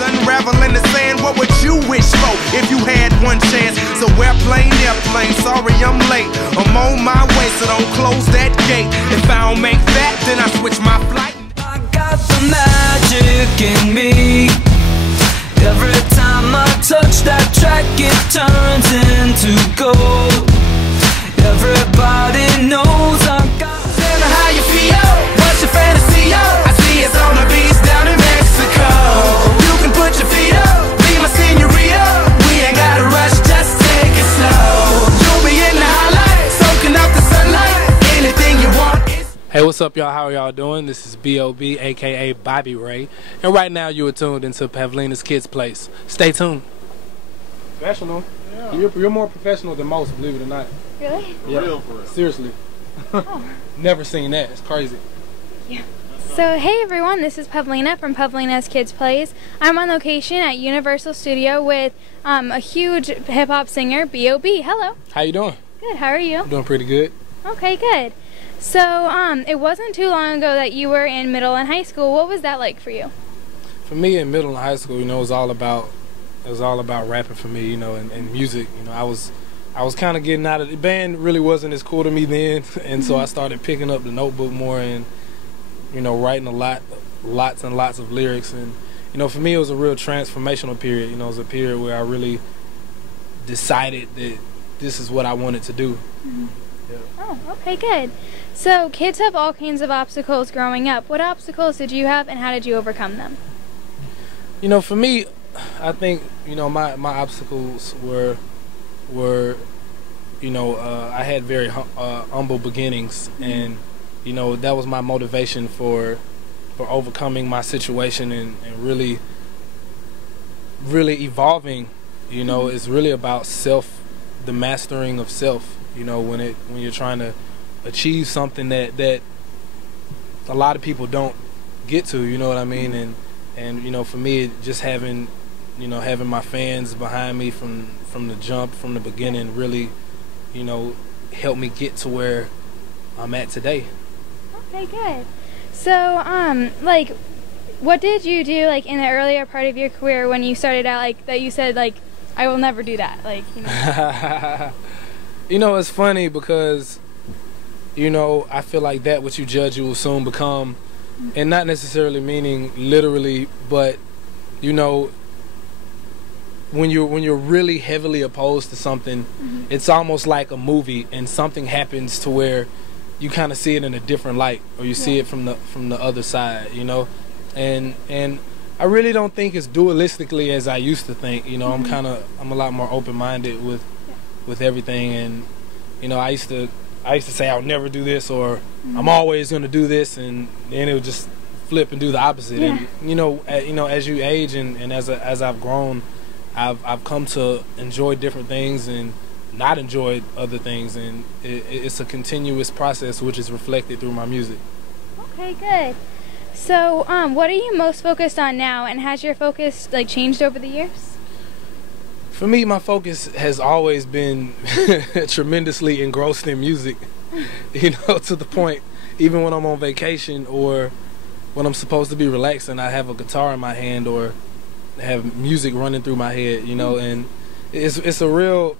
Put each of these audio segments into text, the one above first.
unraveling the sand. What would you wish for if you had one chance? So airplane, sorry I'm late. I'm on my way, so don't close that gate. If I don't make that, then I switch my flight. I got the magic in me. Every time I touch that track, it turns into gold. Everybody knows I got. Tell me how you feel, what's your fantasy, yo? I see it's on the beach down in Mexico. You can put your feet up, be my senorita. We ain't gotta rush, just take it slow. You'll be in the highlight, soaking up the sunlight. Anything you want is. Hey, what's up, y'all? How are y'all doing? This is B.o.B, aka Bobby Ray, and right now you are tuned into Pavlina's Kids Place. Stay tuned. Professional? Yeah. You're more professional than most, believe it or not. Really? Yeah. Real for real. Seriously. Oh. Never seen that. It's crazy. Yeah. So hey everyone, this is Pavlina from Pavlina's Kids Plays. I'm on location at Universal Studio with a huge hip-hop singer, B.o.B. Hello. How you doing? Good, how are you? I'm doing pretty good. Okay, good. So it wasn't too long ago that you were in middle and high school. What was that like for you? For me in middle and high school, you know, it was all about rapping for me, you know, and music. You know, I was kind of getting out of the band. Really wasn't as cool to me then, and so I started picking up the notebook more and, you know, writing lots and lots of lyrics. And you know, for me it was a real transformational period. You know, it was a period where I really decided that this is what I wanted to do. Mm-hmm. Yeah. Oh, okay, good. So kids have all kinds of obstacles growing up. What obstacles did you have and how did you overcome them? You know, for me, I think, you know, my obstacles were, you know, I had very humble beginnings, and you know, that was my motivation for overcoming my situation and really evolving. You know, it's really about the mastering of self. You know, when you're trying to achieve something that a lot of people don't get to. You know what I mean? And you know, for me, just having my fans behind me from the jump, from the beginning, really, you know, helped me get to where I'm at today. Okay, good. So, like, what did you do, like, in the earlier part of your career when you started out, like, that you said, like, I will never do that, like, you know? You know, it's funny because, you know, I feel like that what you judge you will soon become, and not necessarily meaning literally, but, you know, when you're really heavily opposed to something, it's almost like a movie, and something happens to where you kind of see it in a different light, or you see it from the other side, you know. And I really don't think it's dualistically as I used to think. You know, I'm a lot more open-minded with everything, and you know, I used to say I'll never do this, or I'm always going to do this, and then it would just flip and do the opposite. Yeah. And you know, as you age and as I've grown, I've come to enjoy different things and not enjoy other things, and it's a continuous process which is reflected through my music. Okay, good. So, what are you most focused on now, and has your focus, like, changed over the years? For me, my focus has always been tremendously engrossed in music, you know, to the point, even when I'm on vacation or when I'm supposed to be relaxing, I have a guitar in my hand or have music running through my head, you know, and it's a real,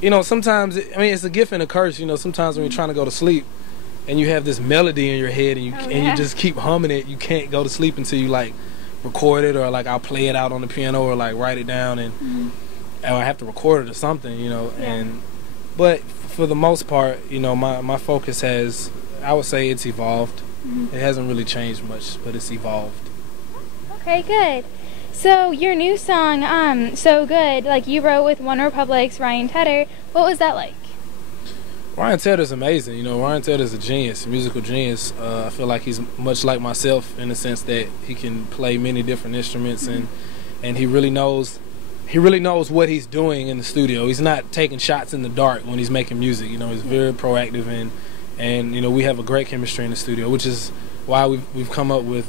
you know, sometimes, I mean, it's a gift and a curse, you know. Sometimes when you're trying to go to sleep and you have this melody in your head and you just keep humming it, you can't go to sleep until you, like, record it, or, like, I'll play it out on the piano or, like, write it down, and or I have to record it or something, you know. But for the most part, you know, my focus has, I would say it's evolved. It hasn't really changed much, but it's evolved. Okay, good. So your new song, So Good, like, you wrote with One Republic's Ryan Tedder. What was that like? Ryan Tedder's amazing. You know, Ryan Tedder's a genius, a musical genius. I feel like he's much like myself in the sense that he can play many different instruments, and he really knows what he's doing in the studio. He's not taking shots in the dark when he's making music. You know, he's very proactive, and you know, we have a great chemistry in the studio, which is why we've come up with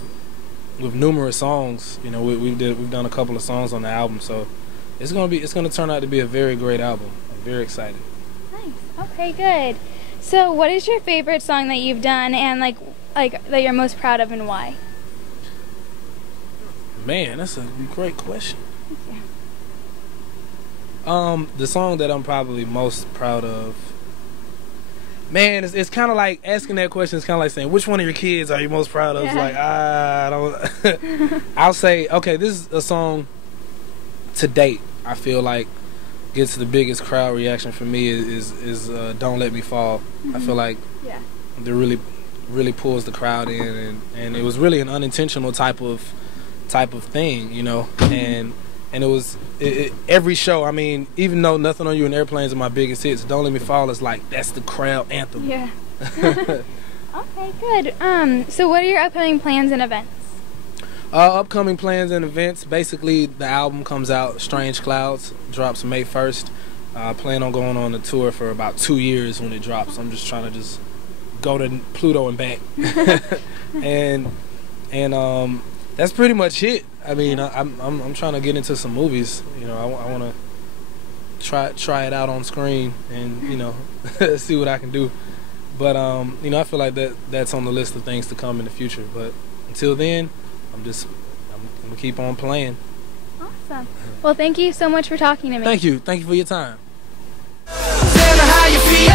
numerous songs. You know, we've done a couple of songs on the album, so it's gonna turn out to be a very great album. I'm very excited. Nice. Okay, good. So what is your favorite song that you've done, and like that you're most proud of, and why? Man, that's a great question. Yeah. The song that I'm probably most proud of. Man, it's kind of like asking that question. It's kind of like saying, which one of your kids are you most proud of? Yeah. It's like, I don't. I'll say, okay, this is a song to date. I feel like gets the biggest crowd reaction for me is "Don't Let Me Fall." I feel like Yeah. it really pulls the crowd in, and it was really an unintentional type of thing, you know, and it was every show. I mean, even though Nothing on You and Airplanes are my biggest hits, Don't Let Me Fall is like, that's the crowd anthem. Yeah. Okay, good. So what are your upcoming plans and events? Upcoming plans and events, basically the album comes out, Strange Clouds, drops May 1st. I plan on going on a tour for about 2 years when it drops. I'm just trying to just go to Pluto and back. and that's pretty much it. I mean, I'm trying to get into some movies. You know, I want to try it out on screen and, you know, see what I can do. But you know, I feel like that's on the list of things to come in the future. But until then, I'm gonna keep on playing. Awesome. Well, thank you so much for talking to me. Thank you for your time. Tell me how you feel.